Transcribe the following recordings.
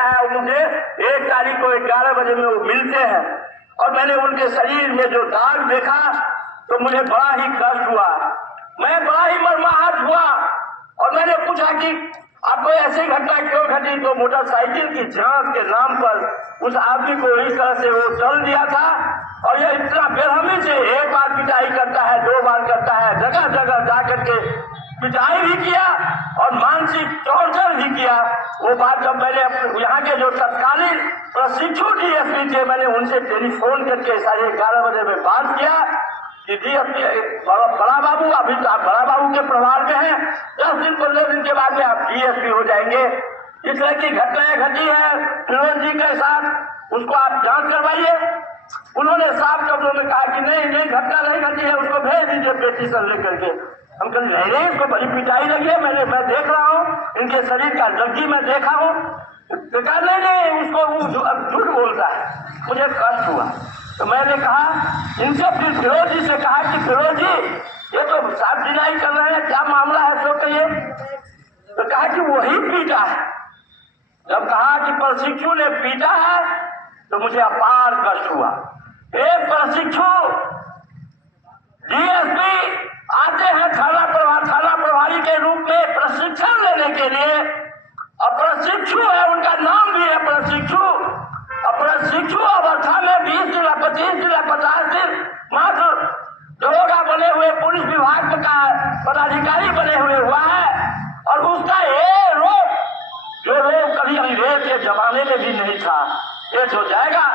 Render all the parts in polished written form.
है। मुझे 1 तारीख को 11 बजे में वो मिलते हैं और मैंने उनके शरीर में जो दाग देखा तो मुझे बड़ा ही कष्ट हुआ, मैं बड़ा ही मर्माहत हुआ। और मैंने पूछा कि आपको ऐसी घटना क्यों घटी? तो मोटरसाइकिल की जांच के नाम पर उस आदमी को इस तरह से वो चल दिया था और ये इतना बेरहमी से 1 बार पिटाई करता है, 2 बार करता है, जगह जगह जाकर के पिटाई भी किया और मानसिक टॉर्चर भी किया। वो बात जब मैंने यहाँ के जो तत्कालीन प्रशिक्षु डीएसपी थे, मैंने उनसे टेलीफोन करके 11:30 बजे में बात किया कि डीएसपी बड़ा बाबू, अभी तो आप बड़ा बाबू के प्रभार में हैं, 10 दिन 15 दिन के बाद में आप डीएसपी हो जाएंगे। इस तरह की घटनाएं घटी है फिरोज जी के साथ, उसको आप जांच करवाइए। उन्होंने साफ शब्दों में कहा कि नहीं घटना नहीं घटी है, उसको भेज दीजिए पेटिशन लेकर के। हम कल नहीं, इसको बड़ी पिटाई लगी है, मैं देख रहा हूँ, इनके शरीर का लग्गी मैं देखा हूँ। तो कहा नहीं उसको वो झूठ बोलता है। मुझे कष्ट हुआ तो मैंने कहा इनसे, फिर फिरोज जी से कहा कि फिरोज जी ये तो साफ डिनाई कर रहे हैं, क्या मामला है तो कहिए। तो कहा कि वही पीटा है। जब कहा कि प्रशिक्षु ने पीटा है तो मुझे अपार कष्ट हुआ। एक प्रशिक्षु डीएसपी आते हैं थाना प्रभारी के रूप में प्रशिक्षण लेने के लिए, और प्रशिक्षु है, उनका नाम भी है प्रशिक्षु। और प्रशिक्षु अवस्था में 20 दिन 25 दिन 50 दिन मात्र दरोगा बने हुए, पुलिस विभाग का पदाधिकारी बने हुए हुआ है। और उसका ये रोग, जो रोग कभी अंग्रेज के जमाने में भी नहीं था, ये हो जाएगा।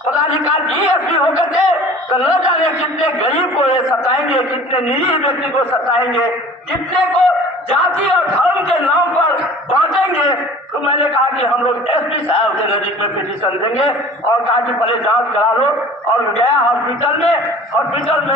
पदाधिकारी डीएसपी होकर के तो न जाने कितने गरीब को ये सताएंगे, कितने निरीह व्यक्ति को सताएंगे, कितने को जाति और धर्म के नाम पर बांटेंगे। तो मैंने कहा कि हम लोग एसपी साहब के नजदीक में पिटीशन देंगे और कहा कि पहले जांच करा लो। और गया हॉस्पिटल में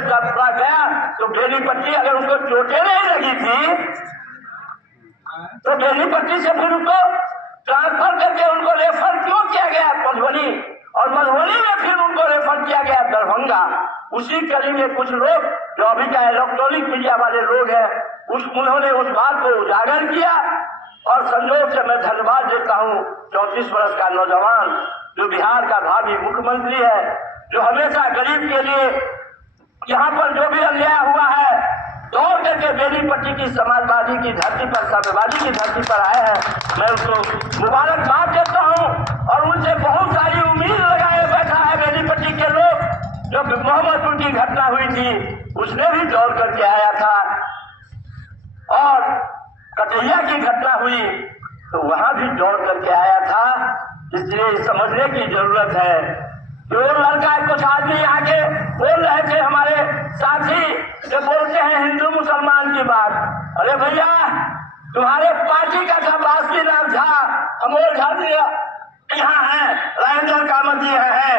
जब गया तो बेनी पट्टी, अगर उनको चोटें नहीं लगी थी तो बेनी पट्टी से फिर उनको ट्रांसफर करके उनको रेफर क्यों किया गया मधुबनी, और मधुबनी में फिर उनको रेफर किया गया दरभंगा। उसी कड़ी में कुछ लोग जो अभी का इलेक्ट्रॉनिक मीडिया वाले लोग हैं, उन्होंने उस बात को उजागर किया। और संयोग से मैं धन्यवाद देता हूँ 34 वर्ष का नौजवान जो बिहार का भावी मुख्यमंत्री है, जो हमेशा गरीब के लिए यहाँ पर जो भी अन्याय हुआ है दौड़ करके बेनीपट्टी की समाजवादी की धरती पर, साम्यवादी की धरती पर आए हैं। मैं उसको मुबारकबाद देता हूँ और उनसे बहुत सारी उम्मीद लगाए बैठा है बेनीपट्टी के लोग। जो मोहम्मदपुर की घटना हुई थी उसने भी दौड़ करके आया था, और कटैया की घटना हुई तो वहां भी दौड़ करके आया था। इसलिए समझने की जरूरत है। जो लड़का कुछ आदमी आके बोल रहे थे, हमारे साथी जो बोलते हैं हिंदू मुसलमान की बात, अरे भैया तुम्हारे पार्टी का था बासुकीनाथ झा, अमोल झा जी यहाँ है, राजेंद्र कामत जी है।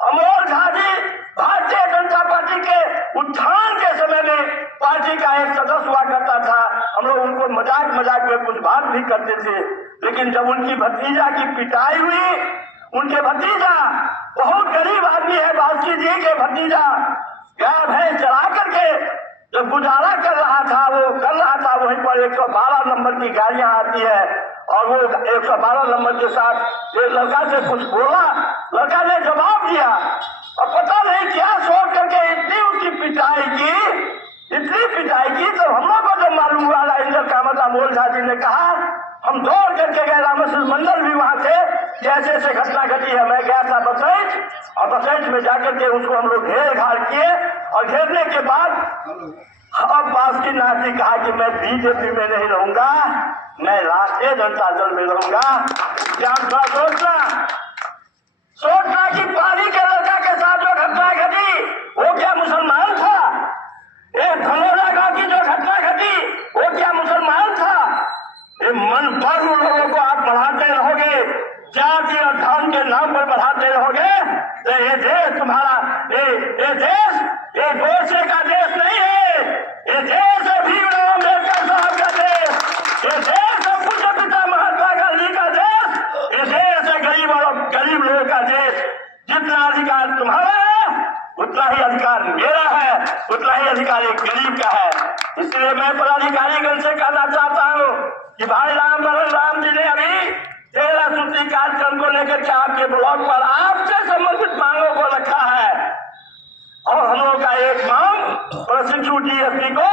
अमोल झा जी भारतीय जनता पार्टी के उत्थान के समय में पार्टी का एक सदस्य हुआ करता था। हम लोग उनको मजाक में कुछ बात भी करते थे, लेकिन जब उनकी भतीजा की पिटाई हुई, उनके भतीजा बहुत गरीब आदमी है, बासुकी जी के भतीजा गाय भैंस चला करके जब गुजारा कर रहा था वहीं पर 112 नंबर की गाड़ियां आती है और वो 112 नंबर के साथ एक लड़का से कुछ बोला, लड़का ने जवाब दिया और पता नहीं क्या सोच करके इतनी उसकी पिटाई की। तो हम लोग को जब मालूम हुआ, राजेंद्र कामत अमोल झा जी ने कहा, हम दौड़ करके गए, रामेश्वर मंडल भी वहां थे, जैसे ऐसे घटना घटी है। मैं गया था बसैठ, और बसैठ में जाकर के उसको हम लोग घेर घार किए, और घेरने के बाद अब बासुकीनाथ जी कहा कि मैं बीजेपी में नहीं रहूंगा, मैं राष्ट्रीय जनता दल में रहूंगा। क्या सोचना कि पानी के लड़का के साथ जो घटना घटी वो क्या मुसलमान था? एक धनोरा गांव की जो घटना घटी वो क्या मुसलमान था? ये मन पर लोगों को आप बढ़ाते रहोगे, जाति और धर्म के नाम पर बढ़ाते रहोगे, तो ये देश तुम्हारा, ये देश ये गोरसे का देश नहीं है। ये देश है भीमराव अम्बेडकर साहब का देश, ये देश है पूज्य पिता महात्मा गांधी का देश, ये देश है गरीब लोगों का देश। जितना अधिकार तुम्हारा है उतना ही अधिकार मेरा है, उतना ही अधिकार एक गरीब का है। इसलिए मैं पदाधिकारीगण से कहना चाहता हूँ कि भाई राम जी ने अभी 13 लेकर के आपके ब्लॉक पर आपसे संबंधित मांगों को रखा है। और हम लोग का एक मांग, प्रशिक्षु डीएसपी को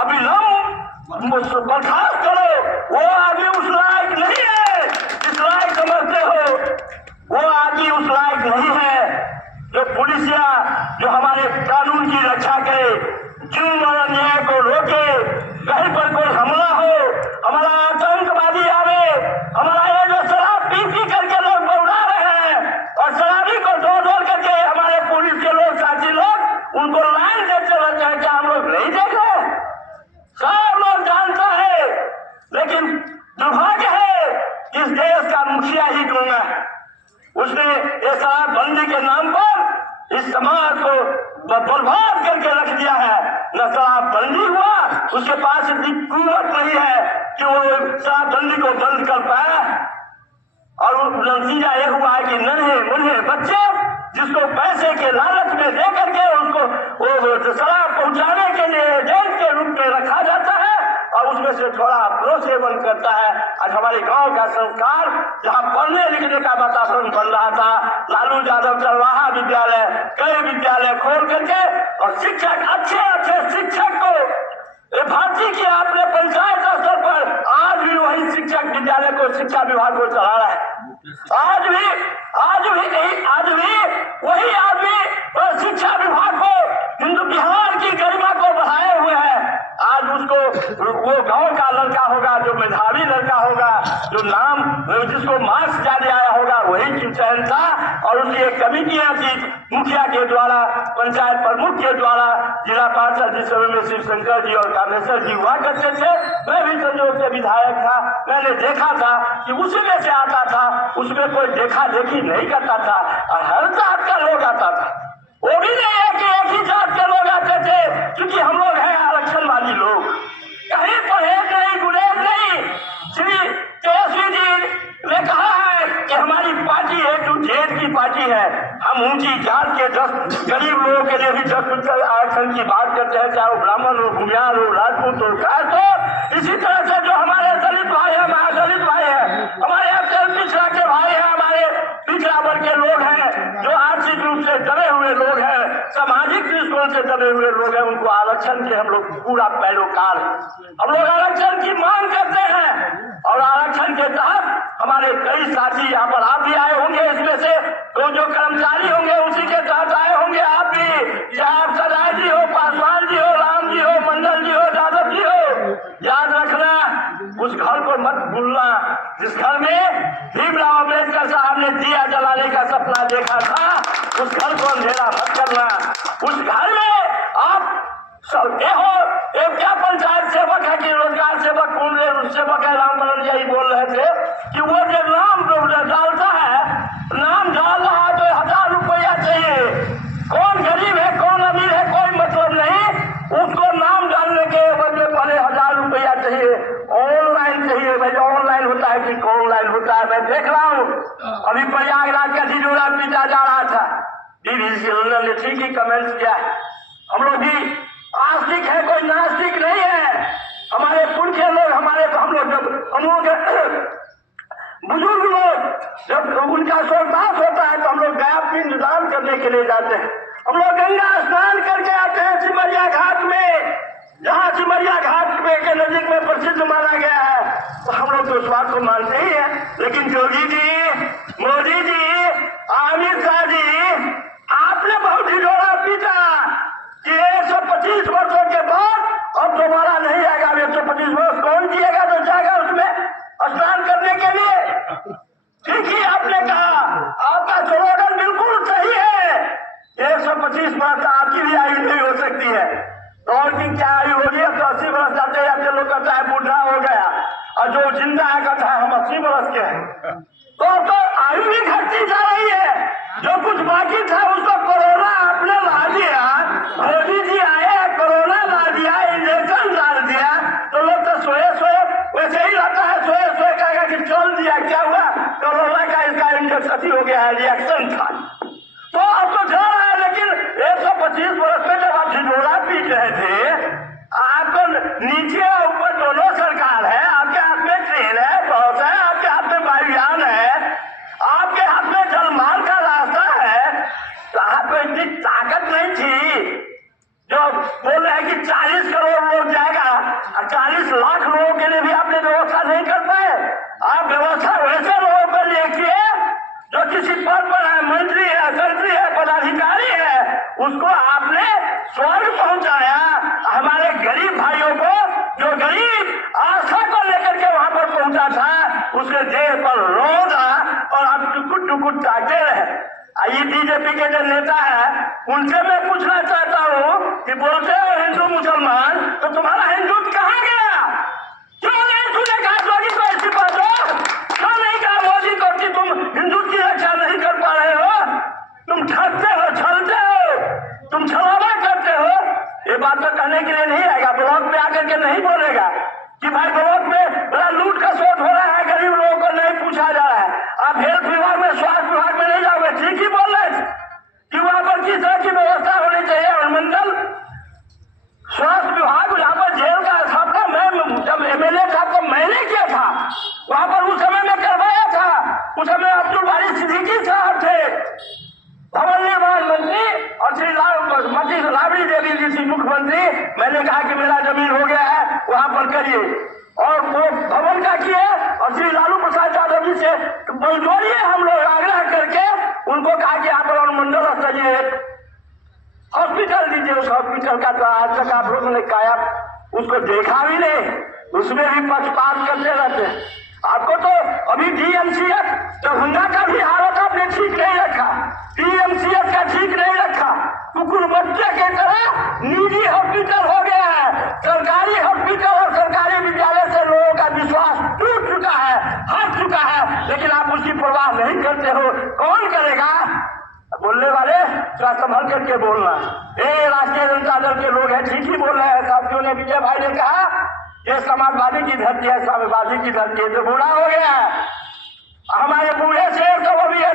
अविलंब बर्खास्त करो। वो आदमी उस लायक नहीं है जिस लायक समझते हो। वो आदमी उस लायक नहीं है जो पुलिसिया, जो हमारे कानून की रक्षा करे, जुर्म और अन्याय को रोके, कहीं पर कोई हमला हो, हमारा आतंकवादी आवे, हमारा ये जो शराब पी पी करके लोग दौड़ा रहे हैं और शराबी को दौड़ करके हमारे पुलिस के लोग, साथी लोग उनको लाइन से चला जाए, क्या हम लोग नहीं देख रहे? सब लोग जानता है, लेकिन दुर्भाग्य है इस देश का मुखिया ही दूंगा, उसने ये शराबबंदी के नाम पर इस समाज को बर्बाद करके रख दिया है। न शराबबंदी हुआ, उसके पास इतनी कुवत नहीं है कि वो शराबबंदी को बंद कर पाया। और नतीजा ये हुआ है कि नन्हे मुन्हे बच्चे जिसको पैसे के लालच में दे करके उसको वो शराब पहुंचाने के लिए एजेंट के रूप में रखा जाता है और उसमें से थोड़ा प्रोत्साहन करता है। आज हमारे गांव का संस्कार, जहां पढ़ने लिखने का वातावरण बन रहा था, लालू यादव चरवाहा विद्यालय, कई विद्यालय खोल करके और शिक्षक, अच्छे अच्छे शिक्षक को भारतीय की आपने पंचायत स्तर पर आज भी वही शिक्षक विद्यालय को, शिक्षा विभाग को चला रहा है। आज भी वही आदमी शिक्षा विभाग को, हिंदू बिहार की गरिमा को बढ़ाए हुए है। आज उसको वो गांव का लड़का होगा, जो मेधावी लड़का होगा, जो नाम जिसको मार्क्स ज्यादा आया होगा, वही चयन था। और उसकी एक कमिटियां थी मुखिया के द्वारा, पंचायत प्रमुख के द्वारा, जिला पार्षद जिस समय में शिवशंकर जी और कामेश्वर जी हुआ करते थे, मैं भी संजोग से विधायक था, मैंने देखा था कि उसी में से आता था, उसमें कोई देखा देखी नहीं करता था और हर जात का लोग आता था। वो भी नहीं है कि एक ही जात के लोग आते थे, क्योंकि हम लोग हैं आरक्षणवादी लोग, कहीं परहेज नहीं, गुरेज नहीं। श्री तेजस्वी जी ने कहा है कि हमारी पार्टी है जो जेठ की पार्टी है, हम ऊंची जात के 10 गरीब लोगों के लिए भी 10% आरक्षण की बात करते हैं, चाहे वो ब्राह्मण हो, भूमियार हो, राजपूत हो, कास्ट हो। इसी तरह से जो हमारे दलित भाई है, महादलित भाई है, हमारे पिछड़ा के भाई है, हमारे पिछड़ा वर्ग के लोग हैं, जो आर्थिक रूप से दबे हुए लोग हैं, सामाजिक दृष्टिकोण से दबे हुए लोग हैं, उनको आरक्षण के हम लोग पूरा पैरोकार, हम लोग आरक्षण की मांग करते हैं। और आरक्षण के तहत हमारे कई साथी, यहाँ पर आप भी आए होंगे, इसमें से तो जो कर्मचारी होंगे उसी के तहत आए होंगे आप भी, चाहे आप सदाई जी हो, पासवान जी हो, राम जी हो, मंडल जी हो, यादव जी हो। याद रखना, उस घर को मत भूलना जिस घर में भीमराव अम्बेडकर साहब ने दिया जलाने का सपना देखा था, उस घर को अंधेरा मत करना। उस घर में आप सब एक क्या पंचायत सेवक है कि रोजगार सेवक, कौन सेवक है, राम मनन जी बोल रहे थे कि वो जो नाम डालता है, नाम डाल रहा है तो 1000 रुपया चाहिए। कौन गरीब है, कौन अमीर है, कोई मतलब नहीं, उसको नाम डालने के बदले पहले 1000 रुपया चाहिए। ऑनलाइन चाहिए भाई, ऑनलाइन होता है कि ऑनलाइन होता है? मैं देख रहा हूँ, अभी प्रयागराज का झिझोरा पीटा जा रहा था, ने ठीक ही कमेंट्स किया। हम लोग भी आस्तिक है, कोई नास्तिक नहीं है। हमारे पुरखे लोग, हम लोग बुजुर्ग लोग जब उनका स्वर्गवास होता है तो हम लोग गया पिंड दान करने के लिए जाते हैं। हम लोग गंगा स्नान करके आते हैं सिमरिया घाट में, जहाँ सिमरिया घाट के नजदीक में प्रसिद्ध माना गया है। तो हम लोग तो इस बात को मानते ही है, लेकिन योगी जी, मोदी जी, अमित शाह जी, आपने बहुत हिडोरा पीटा कि 125 वर्षों के बाद अब दोबारा नहीं आएगा। 125 वर्ष कौन जिएगा जो जाएगा उसमें स्नान करने के लिए? ठीक ही आपने कहा, आपका स्लोगन बिल्कुल सही है। 125 वर्ष आपकी भी आयु नहीं हो सकती है, तो और की क्या आयु होगी? अब तो 80 वर्ष जाते जाते लोग कहता है बूढ़ा हो गया, और जो जिंदा है कहता है हम 80 वर्ष के हैं। तो आयु भी घटती जा रही है। जो कुछ बाकी था उसको कोरोना आपने ला दिया, मोदी जी आए, कोरोना ला दिया, इंजेक्शन डाल दिया, तो लोग तो सोए वैसे ही रहता है, सोए कहेगा कि चल दिया, क्या हुआ? कोरोना का इसका इंजेक्शन हो गया है, रिएक्शन था। तो अब तो जा रहा है, लेकिन 125 वर्ष में जब आप झिझोरा पीट रहे थे, आपको नीचे और ऊपर दोनों सरकार है, आपके हाथ में ट्रेन है, बस है, आपके हाथ में वायुयान है, आप मंत्री है, संतरी है, पदाधिकारी है, उसको आपने स्वर्ग पहुंचाया। हमारे गरीब भाइयों को, जो गरीब आस्था को लेकर के वहां पर पहुंचा था, उसके देह पर रोदा और आप टुकुट टुकुट ताकते रहे। ये बीजेपी के जो नेता है, उनसे मैं पूछना चाहता हूँ कि बोलते हो हिंदू मुसलमान, तो तुम्हारा हिंदू कहाँ गया? क्यों नहीं तूने कहा मोदी को इस्तीफा दो? क्यों नहीं कहा मोदी को कि तुम हिंदू की रक्षा नहीं कर पा रहे हो? तुम ठगते हो, छलते हो, तुम छलावा करते हो। ये बात तो कहने के लिए नहीं आएगा, ब्लॉक में आकर के नहीं बोलेगा कि भाई ब्लॉक में बड़ा लूट का शोध हो रहा है, गरीब लोगों को नहीं पूछा जा रहा है। आप हेल्थ विभाग में, स्वास्थ्य विभाग में नहीं जाओगे, ठीक ही बोल रहे कि वहां पर किस तरह की व्यवस्था होनी चाहिए। अनुमंडल स्वास्थ्य विभाग यहाँ पर जेल का स्थापना मैं जब एमएलए था तो मैंने किया था, वहां पर उस समय में करवाया था। उस समय अब्दुल बारी सिद्दीकी साहब थे भवन निर्माण मंत्री और श्री राबड़ी देवी जी थी मुख्यमंत्री। मैंने कहा कि मेरा जमीन हो गया है, वहां पर करिए, और वो भवन का किए और श्री लालू प्रसाद यादव जी से मंजूरी हम लोग आग्रह करके उनको कहा कि यहाँ पर अनुमंडल स्तरीय हॉस्पिटल दीजिए। उस हॉस्पिटल का तो आज तक आप लोगों ने काया उसको देखा भी नहीं, उसमें भी पक्षपात करते रहते। आपको तो अभी डीएमसीएच दरभंगा का भी हालत आपने ठीक नहीं रखा, डीएमसीएच का ठीक नहीं रखा। कुकुर बच्चे की तरह निजी हॉस्पिटल हो गया है। सरकारी हॉस्पिटल और सरकारी विद्यालय से लोगों का विश्वास टूट चुका है, हट चुका है, लेकिन आप उसकी परवाह नहीं करते हो। कौन करेगा? बोलने वाले थोड़ा संभल करके बोलना। राष्ट्रीय जनता दल के लोग हैं, ठीक ही बोल रहे हैं। साथियों ने, विजय भाई ने कहा ये समाजवादी की धरती है, साम्यवादी की धरती है, तो बुरा हो गया है। हमारे बूढ़े शेर तो वो भी है,